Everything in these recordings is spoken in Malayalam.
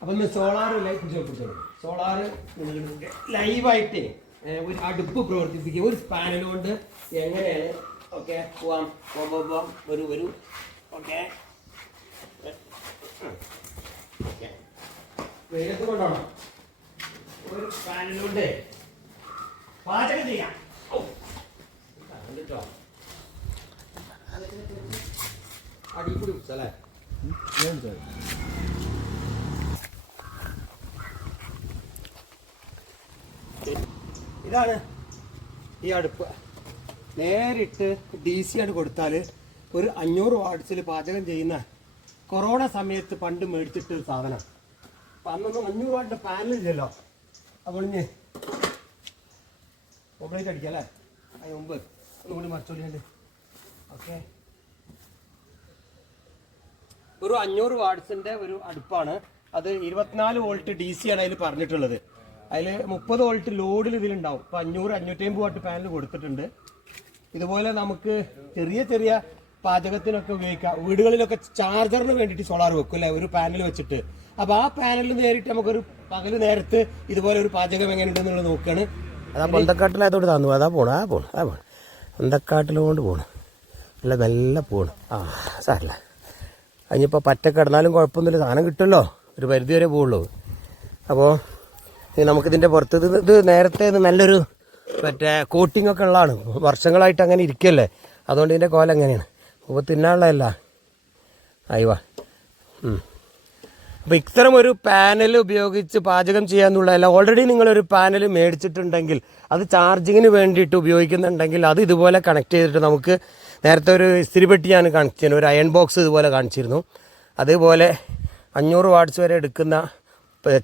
അപ്പം ഇന്ന് സോളാർ സോളാർ ലൈവായിട്ട് ഒരു അടുപ്പ് പ്രവർത്തിപ്പിക്കുക ഒരു പാനൽ കൊണ്ട് എങ്ങനെയാണ് ഓക്കെ പോവാം ഒരു ഓക്കെ വെയിലത്ത് കൊണ്ടോണം ഒരു പാനൽ കൊണ്ട് പാചകം ചെയ്യാം കേട്ടോ അടിപൊളി അല്ലേ ഇതാണ് ഈ അടുപ്പ് നേരിട്ട് DC ആണ് കൊടുത്താൽ ഒരു 500 വാട്ട്സിൽ പാചകം ചെയ്യുന്ന കൊറോണ സമയത്ത് പണ്ട് മേടിച്ചിട്ടൊരു സാധനം. അപ്പം അന്നൊന്നും 500 വാട്ടിൻ്റെ പാനലില്ലല്ലോ. അപ്പോൾ ഇനി മൊബൈൽ അടിക്കാം അല്ലേ? അതിന് മുമ്പ് ഒന്നുകൂടി മറിച്ചോളിയുണ്ട്. ഓക്കെ, ഒരു 500 വാട്ട്സിൻ്റെ ഒരു അടുപ്പാണ്. അത് 24 വോൾട്ട് DC ആണ് അതിൽ പറഞ്ഞിട്ടുള്ളത്. അതിൽ 30 വോൾട്ട് ലോഡിൽ ഇതിലുണ്ടാവും. ഇപ്പോൾ 550 വാട്ട് പാനൽ കൊടുത്തിട്ടുണ്ട്. ഇതുപോലെ നമുക്ക് ചെറിയ പാചകത്തിനൊക്കെ ഉപയോഗിക്കാം. വീടുകളിലൊക്കെ ചാർജറിന് വേണ്ടിയിട്ട് സോളാർ വെക്കും അല്ലേ, ഒരു പാനൽ വെച്ചിട്ട്. അപ്പോൾ ആ പാനലിൽ നേരിട്ട് നമുക്കൊരു പകൽ നേരത്ത് ഇതുപോലെ ഒരു പാചകം എങ്ങനെയുണ്ടെന്നുള്ളത് നോക്കുകയാണ്. അതാ പൊന്തക്കാട്ടിലായതോട് തന്നു. അതാ പോണം പൊന്തക്കാട്ടിലോണ്ട് പോണ്. അല്ല മെല്ലെ പോണ്. സാറില്ല, അതിനിപ്പോൾ പറ്റ കിടന്നാലും കുഴപ്പമൊന്നുമില്ല, സാധനം കിട്ടുമല്ലോ, ഒരു പരിധി വരെ പോവുള്ളൂ. അപ്പോൾ നമുക്കിതിൻ്റെ പുറത്ത് ഇത് നേരത്തെ നല്ലൊരു മറ്റേ കോട്ടിംഗ് ഒക്കെ ഉള്ളതാണ്. വർഷങ്ങളായിട്ട് അങ്ങനെ ഇരിക്കുകയല്ലേ, അതുകൊണ്ട് ഇതിൻ്റെ കോലം എങ്ങനെയാണ്. അപ്പോൾ തിന്നാനുള്ളതല്ല അയവാ. അപ്പോൾ ഇത്തരം ഒരു പാനൽ ഉപയോഗിച്ച് പാചകം ചെയ്യാന്നുള്ളതല്ല. ഓൾറെഡി നിങ്ങളൊരു പാനൽ മേടിച്ചിട്ടുണ്ടെങ്കിൽ അത് ചാർജിങ്ങിന് വേണ്ടിയിട്ട് ഉപയോഗിക്കുന്നുണ്ടെങ്കിൽ അത് ഇതുപോലെ കണക്ട് ചെയ്തിട്ട് നമുക്ക് നേരത്തെ ഒരു ഇസ്തിരിപ്പെട്ടി ഞാൻ കാണിച്ചിരുന്നു, ഒരു അയൺ ബോക്സ് ഇതുപോലെ കാണിച്ചിരുന്നു. അതുപോലെ 500 വാട്ട്സ് വരെ എടുക്കുന്ന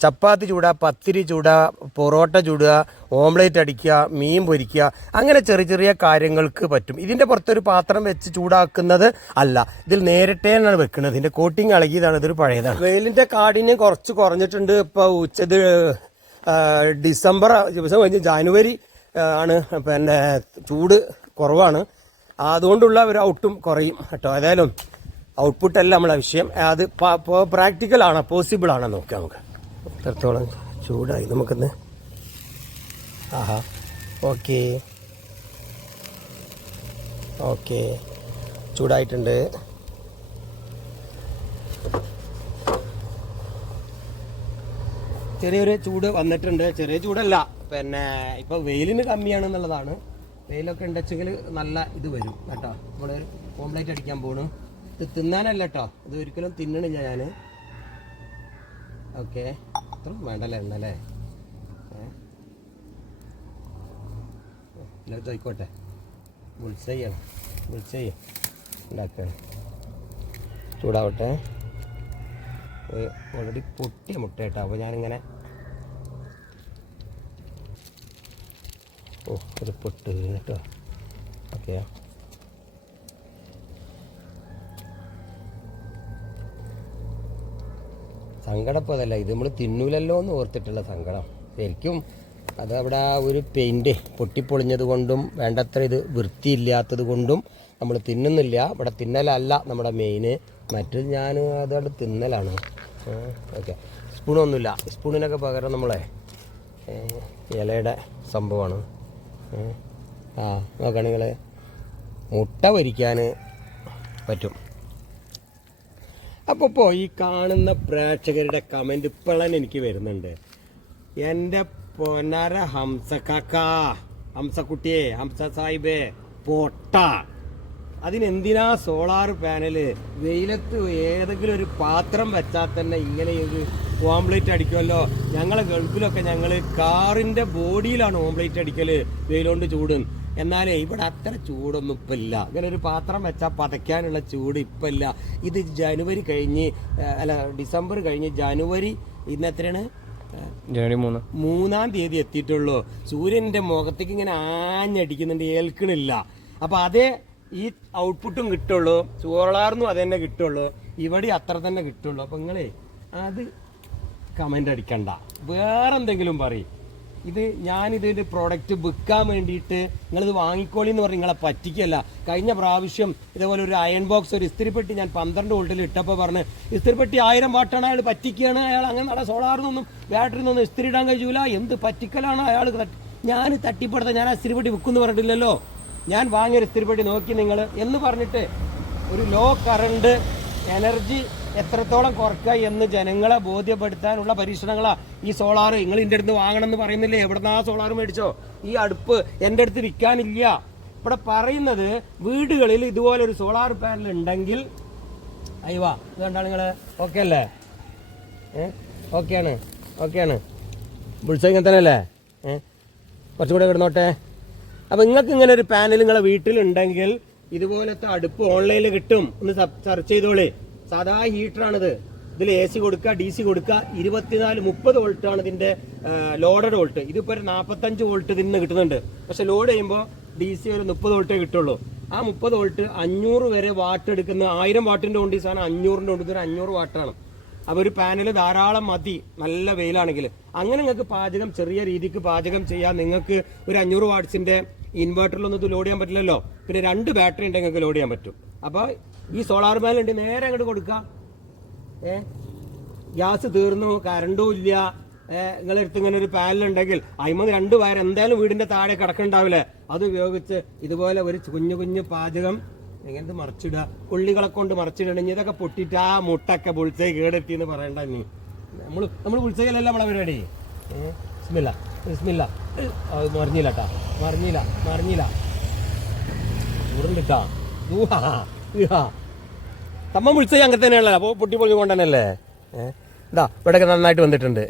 ചപ്പാത്തി ചൂടുക, പത്തിരി ചൂടുക, പൊറോട്ട ചൂടുക, ഓംലേറ്റ് അടിക്കുക, മീൻ പൊരിക്കുക, അങ്ങനെ ചെറിയ കാര്യങ്ങൾക്ക് പറ്റും. ഇതിൻ്റെ പുറത്തൊരു പാത്രം വെച്ച് ചൂടാക്കുന്നത് അല്ല, ഇതിൽ നേരിട്ടേയാണ് വെക്കുന്നത്. ഇതിൻ്റെ കോട്ടിങ് ഇളകിയതാണ്, ഇതൊരു പഴയതാണ്. വെയിലിൻ്റെ കാഠിന്യം കുറച്ച് കുറഞ്ഞിട്ടുണ്ട്. ഇപ്പോൾ ഉച്ചത് ഡിസംബർ ദിവസം കഴിഞ്ഞ് ജാനുവരി ആണ്, പിന്നെ ചൂട് കുറവാണ്. അതുകൊണ്ടുള്ള ഒരു ഔട്ടും കുറയും കേട്ടോ. ഏതായാലും ഔട്ട്പുട്ടല്ല നമ്മളെ വിഷയം, അത് പ്രാക്ടിക്കലാണ്, പോസിബിളാണ്. നോക്കാം നമുക്ക് എത്രത്തോളം ചൂടായി നമുക്കൊന്ന്. ഓക്കെ ചൂടായിട്ടുണ്ട്. ചെറിയൊരു ചൂട് വന്നിട്ടുണ്ട്. ചെറിയ ചൂടല്ല, പിന്നെ ഇപ്പോൾ വെയിലിന് കമ്മിയാണെന്നുള്ളതാണ്. വെയിലൊക്കെ ഉണ്ടെച്ചെങ്കിൽ നല്ല ഇത് വരും കേട്ടോ. നമ്മൾ ഓംലേറ്റ് അടിക്കാൻ പോണു. ഇത് തിന്നാനല്ല കേട്ടോ, ഇത് ഒരിക്കലും തിന്നണില്ല ഞാൻ. ഓക്കെ, അത്ര വേണ്ടല്ലേ എന്നല്ലേ, എല്ലാവരും ആയിക്കോട്ടെ. ബുൾസൈയാണ്, ബുൾസൈ ഉണ്ടാക്കുക. ചൂടാവട്ടെ. ഓൾറെഡി പൊട്ടിയ മുട്ട കേട്ടോ. അപ്പോൾ ഞാനിങ്ങനെ ഒരു പൊട്ട് കേട്ടോ. ഓക്കെ, സങ്കടം ഇപ്പോൾ അതല്ല, ഇത് നമ്മൾ തിന്നൂലല്ലോ എന്ന് ഓർത്തിട്ടുള്ള സങ്കടം. ശരിക്കും അതവിടെ ഒരു പെയിൻറ്റ് പൊട്ടിപ്പൊളിഞ്ഞത് കൊണ്ടും വേണ്ടത്ര ഇത് വൃത്തിയില്ലാത്തത് കൊണ്ടും നമ്മൾ തിന്നുന്നില്ല. ഇവിടെ തിന്നലല്ല നമ്മുടെ മെയിന്, മറ്റു ഞാൻ അതവിടെ തിന്നലാണ്. ഓക്കെ, സ്പൂണൊന്നുമില്ല. സ്പൂണിനൊക്കെ പകരം നമ്മളെ ഇലയുടെ സംഭവമാണ്. നോക്കുകയാണെങ്കിൽ നിങ്ങൾ മുട്ട പൊരിക്കാൻ പറ്റും. അപ്പോൾ ഈ കാണുന്ന പ്രേക്ഷകരുടെ കമൻറ്റ് ഇപ്പോഴാണ് എനിക്ക് വരുന്നുണ്ട്. എൻ്റെ പൊന്നാര ഹംസക്കുട്ടിയെ, ഹംസ സാഹിബേ, പൊട്ട, അതിനെന്തിനാ സോളാർ പാനൽ? വെയിലത്ത് ഏതെങ്കിലും ഒരു പാത്രം വെച്ചാൽ തന്നെ ഇങ്ങനെ ഒരു ഓംലേറ്റ് അടിക്കുമല്ലോ. ഞങ്ങളെ ഗൾഫിലൊക്കെ ഞങ്ങൾ കാറിൻ്റെ ബോഡിയിലാണ് ഓംലേറ്റ് അടിക്കൽ, വെയിലുകൊണ്ട് ചൂട്. എന്നാലേ ഇവിടെ അത്ര ചൂടൊന്നും ഇപ്പം ഇല്ല. ഇങ്ങനെ ഒരു പാത്രം വെച്ചാൽ പതയ്ക്കാനുള്ള ചൂട് ഇപ്പം ഇല്ല. ഇത് ജനുവരി കഴിഞ്ഞ്, അല്ല ഡിസംബർ കഴിഞ്ഞ് ജനുവരി ഇന്ന് എത്രയാണ്? ജനുവരി 3-ാം തീയതി എത്തിയിട്ടുള്ളൂ. സൂര്യൻ്റെ മുഖത്തേക്ക് ഇങ്ങനെ ആഞ്ഞടിക്കുന്നുണ്ട്, ഏൽക്കണില്ല. അപ്പോൾ അതേ ഈ ഔട്ട്പുട്ടും കിട്ടുള്ളൂ, സോളാറിനും അത് തന്നെ കിട്ടുള്ളൂ, ഇവിടെ അത്ര തന്നെ കിട്ടുള്ളൂ. അപ്പോൾ നിങ്ങളെ അത് കമൻ്റ് അടിക്കണ്ട, വേറെന്തെങ്കിലും പറയും. ഇത് ഞാനിതൊരു പ്രോഡക്റ്റ് വിൽക്കാൻ വേണ്ടിയിട്ട് നിങ്ങളിത് വാങ്ങിക്കോളി എന്ന് പറഞ്ഞ് നിങ്ങളെ പറ്റിക്കല്ല. കഴിഞ്ഞ പ്രാവശ്യം ഇതേപോലെ ഒരു അയൺ ബോക്സ് ഒരു ഇസ്തിരിപ്പെട്ടി ഞാൻ 12 വോൾട്ടിൽ ഇട്ടപ്പോൾ പറഞ്ഞ് ഇസ്തിരിപ്പെട്ടി 1000 വാട്ടാണ്, അയാൾ പറ്റിക്കുകയാണ്, അയാൾ അങ്ങനെ നട സോളാറിനൊന്നും ബാറ്ററിനൊന്നും ഇസ്തിരി ഇടാൻ കഴിയൂല, എന്ത് പറ്റിക്കലാണ് അയാൾ. ഞാൻ തട്ടിപ്പെടുത്ത, ഞാൻ ആ ഇസ്തിരിപ്പെട്ടി വിൽക്കുമെന്ന് പറഞ്ഞിട്ടില്ലല്ലോ. ഞാൻ വാങ്ങിയൊരു ഇസ്തിരിപ്പെട്ടി നോക്കി നിങ്ങൾ എന്ന് പറഞ്ഞിട്ട് ഒരു ലോ കറണ്ട് എനർജി എത്രത്തോളം കുറക്കുക എന്ന് ജനങ്ങളെ ബോധ്യപ്പെടുത്താനുള്ള പരീക്ഷണങ്ങളാ ഈ സോളാർ. നിങ്ങൾ ഇതിൻ്റെ അടുത്ത് വാങ്ങണം എന്ന് പറയുന്നില്ലേ, എവിടുന്നാ സോളാർ മേടിച്ചോ? ഈ അടുപ്പ് എൻ്റെ അടുത്ത് വിൽക്കാനില്ല. ഇവിടെ പറയുന്നത് വീടുകളിൽ ഇതുപോലെ ഒരു സോളാർ പാനൽ ഉണ്ടെങ്കിൽ അയ്യവാ ഇത് കണ്ടാണ് നിങ്ങൾ ഓക്കെ അല്ലേ? ഓക്കെയാണ്, ഓക്കെയാണ്. വിളിച്ചത് ഇങ്ങനെ തന്നെ അല്ലേ? കുറച്ചുകൂടെ കിടന്നോട്ടെ. അപ്പം നിങ്ങൾക്ക് ഇങ്ങനെ ഒരു പാനൽ നിങ്ങളെ വീട്ടിലുണ്ടെങ്കിൽ ഇതുപോലത്തെ അടുപ്പ് ഓൺലൈനിൽ കിട്ടും, ഒന്ന് സെർച്ച് ചെയ്തോളേ. സാധാ ഹീറ്ററാണിത്. ഇതിൽ AC കൊടുക്കുക, DC കൊടുക്കുക. 24-30 വോൾട്ടാണ് ഇതിന്റെ ലോഡഡ് വോൾട്ട്. ഇതിപ്പോൾ ഒരു 45 വോൾട്ട് ഇതിന് കിട്ടുന്നുണ്ട്. പക്ഷെ ലോഡ് ചെയ്യുമ്പോൾ DC ഒരു 30 വോൾട്ടേ കിട്ടുള്ളൂ. ആ 30 വോൾട്ട് 500 വരെ വാട്ട് എടുക്കുന്ന 1000 വാട്ടിന്റെ കൊണ്ട് ഈ സാധനം 500ന്റെ കൊണ്ട് ഇതൊരു 500 വാട്ടാണ്. അപ്പോൾ ഒരു പാനൽ ധാരാളം മതി, നല്ല വെയിലാണെങ്കിൽ. അങ്ങനെ നിങ്ങൾക്ക് പാചകം ചെറിയ രീതിക്ക് പാചകം ചെയ്യാൻ നിങ്ങൾക്ക് ഒരു 500 വാട്ട്സിന്റെ ഇൻവേർട്ടറിലൊന്നും ഇത് ലോഡ് ചെയ്യാൻ പറ്റില്ലല്ലോ. പിന്നെ 2 ബാറ്ററി ഉണ്ടെങ്കിൽ നിങ്ങൾക്ക് ലോഡ് ചെയ്യാൻ പറ്റും. അപ്പോൾ ഈ സോളാർ പാനൽ ഉണ്ട്, നേരെ അങ്ങോട്ട് കൊടുക്കുക. ഗ്യാസ് തീർന്നു, കറണ്ടും ഇല്ല, നിങ്ങളെടുത്ത് ഇങ്ങനെ ഒരു പാനലുണ്ടെങ്കിൽ അതിമത് 2 വയർ എന്തായാലും വീടിന്റെ താഴെ കിടക്കുന്നുണ്ടാവില്ലേ, അത് ഉപയോഗിച്ച് ഇതുപോലെ ഒരു കുഞ്ഞു കുഞ്ഞു പാചകം എങ്ങനെ മറിച്ചിടുക, ഉള്ളികളെ കൊണ്ട് മറിച്ചിടണമെങ്കിൽ ഇതൊക്കെ പൊട്ടിയിട്ട് ആ മുട്ടൊക്കെ ബുൾസൈ കേടെത്തി എന്ന് പറയണ്ട. നീ നമ്മൾ ബുൾസൈലല്ല നമ്മളെ പരിപാടി. ബിസ്മില്ല ബിസ്മില്ല. മറിഞ്ഞില്ല കേട്ടാ, മറിഞ്ഞില്ല ചൂടുണ്ടിട്ടാ. തമ്മ ബുൾസൈ അങ്ങനെ തന്നെയാണല്ലോ. അപ്പോൾ പൊട്ടി പൊളി കൊണ്ട് തന്നെയല്ലേ. ഇതാ ഇവിടെയൊക്കെ നന്നായിട്ട് വന്നിട്ടുണ്ട്.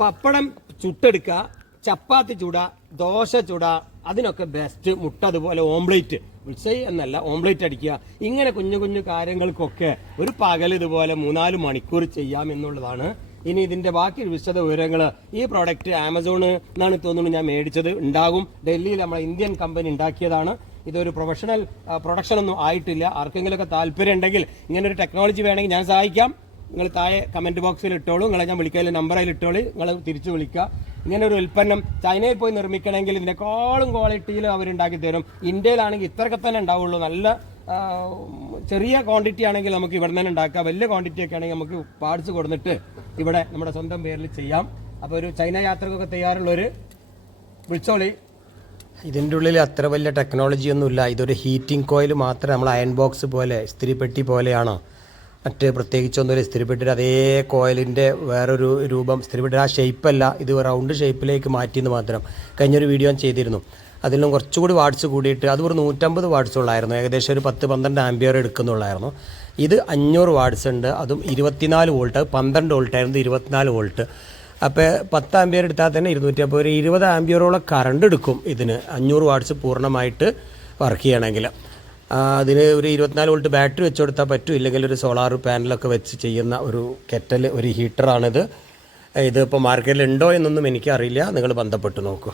പപ്പടം ചുട്ടെടുക്കുക, ചപ്പാത്തി ചുട, ദോശ ചുട, അതിനൊക്കെ ബെസ്റ്റ് മുട്ട. അതുപോലെ ഓംപ്ലേറ്റ്, ബുൾസൈ എന്നല്ല ഓംപ്ലേറ്റ് അടിക്കുക. ഇങ്ങനെ കുഞ്ഞു കുഞ്ഞു കാര്യങ്ങൾക്കൊക്കെ ഒരു പകൽ ഇതുപോലെ 3-4 മണിക്കൂർ ചെയ്യാം എന്നുള്ളതാണ്. ഇനി ഇതിന്റെ ബാക്കി വിശദ വിവരങ്ങൾ ഈ പ്രോഡക്റ്റ് ആമസോൺ എന്നാണ് തോന്നുന്നു ഞാൻ മേടിച്ചത്. ഉണ്ടാകും, ഡൽഹിയിൽ നമ്മളെ ഇന്ത്യൻ കമ്പനി ഉണ്ടാക്കിയതാണ്. ഇതൊരു പ്രൊഫഷണൽ പ്രൊഡക്ഷൻ ഒന്നും ആയിട്ടില്ല. ആർക്കെങ്കിലുമൊക്കെ താല്പര്യം ഉണ്ടെങ്കിൽ ഇങ്ങനെ ഒരു ടെക്നോളജി വേണമെങ്കിൽ ഞാൻ സഹായിക്കാം. നിങ്ങൾ താഴെ കമന്റ് ബോക്സിൽ ഇട്ടോളൂ, നിങ്ങളെ ഞാൻ വിളിക്കാനുള്ള നമ്പർ അതിൽ ഇട്ടോളൂ, നിങ്ങൾ തിരിച്ചു വിളിക്കുക. ഇങ്ങനെ ഒരു ഉൽപ്പന്നം ചൈനയിൽ പോയി നിർമ്മിക്കണമെങ്കിൽ ഇതിനേക്കാളും ക്വാളിറ്റിയിൽ അവരുണ്ടാക്കി തരും. ഇന്ത്യയിലാണെങ്കിൽ ഇത്രയൊക്കെ തന്നെ ഉണ്ടാവുള്ളൂ. നല്ല ചെറിയ ക്വാണ്ടിറ്റി ആണെങ്കിൽ നമുക്ക് ഇവിടെ തന്നെ ഉണ്ടാക്കാം. വലിയ ക്വാണ്ടിറ്റി ഒക്കെ ആണെങ്കിൽ നമുക്ക് പാർട്സ് കൊടുത്തിട്ട് ഇവിടെ നമ്മുടെ സ്വന്തം പേരിൽ ചെയ്യാം. അപ്പോൾ ഒരു ചൈന യാത്രക്കൊക്കെ തയ്യാറുള്ളൊരു വിളിച്ചോളി. ഇതിൻ്റെ ഉള്ളിൽ അത്ര വലിയ ടെക്നോളജി ഒന്നുമില്ല. ഇതൊരു ഹീറ്റിംഗ് കോയിൽ മാത്രമേ, നമ്മൾ അയൺ ബോക്സ് പോലെ ഇസ്തിരിപ്പെട്ടി പോലെയാണോ മറ്റ് പ്രത്യേകിച്ചൊന്നുമില്ല. ഇസ്തിരിപ്പെട്ടിയുടെ അതേ കോയിലിൻ്റെ വേറൊരു രൂപം. ഇസ്തിരിപ്പെട്ടിയുടെ ആ ഷേപ്പല്ല, ഇത് റൗണ്ട് ഷേപ്പിലേക്ക് മാറ്റിയെന്ന് മാത്രം. കഴിഞ്ഞൊരു വീഡിയോ ഞാൻ ചെയ്തിരുന്നു. അതിലും കുറച്ചുകൂടി വാട്ട്സ് കൂടിയിട്ട് അത് ഒരു 150 വാട്ട്സ് ഉള്ളായിരുന്നു. ഏകദേശം ഒരു 10-12 ആംപിയർ എടുക്കുന്നുള്ളായിരുന്നു. ഇത് 500 വാട്ട്സ് ഉണ്ട്, അതും 24 വോൾട്ട്. 12 വോൾട്ടായിരുന്നു, 24 വോൾട്ട്. അപ്പോൾ 10 ആംപിയർ എടുത്താൽ തന്നെ 250, ഒരു 20 ആംപിയറോളം കറണ്ട് എടുക്കും ഇതിന് 500 വാട്ട്സ് പൂർണ്ണമായിട്ട് വർക്ക് ചെയ്യണമെങ്കിൽ. അതിന് ഒരു 24 വോൾട്ട് ബാറ്ററി വെച്ച് കൊടുത്താൽ പറ്റും, ഇല്ലെങ്കിൽ ഒരു സോളാർ പാനലൊക്കെ വെച്ച് ചെയ്യുന്ന ഒരു കെറ്റൽ, ഒരു ഹീറ്ററാണിത്. ഇതിപ്പോൾ മാർക്കറ്റിൽ ഉണ്ടോ എന്നൊന്നും എനിക്കറിയില്ല, നിങ്ങൾ ബന്ധപ്പെട്ട് നോക്കൂ.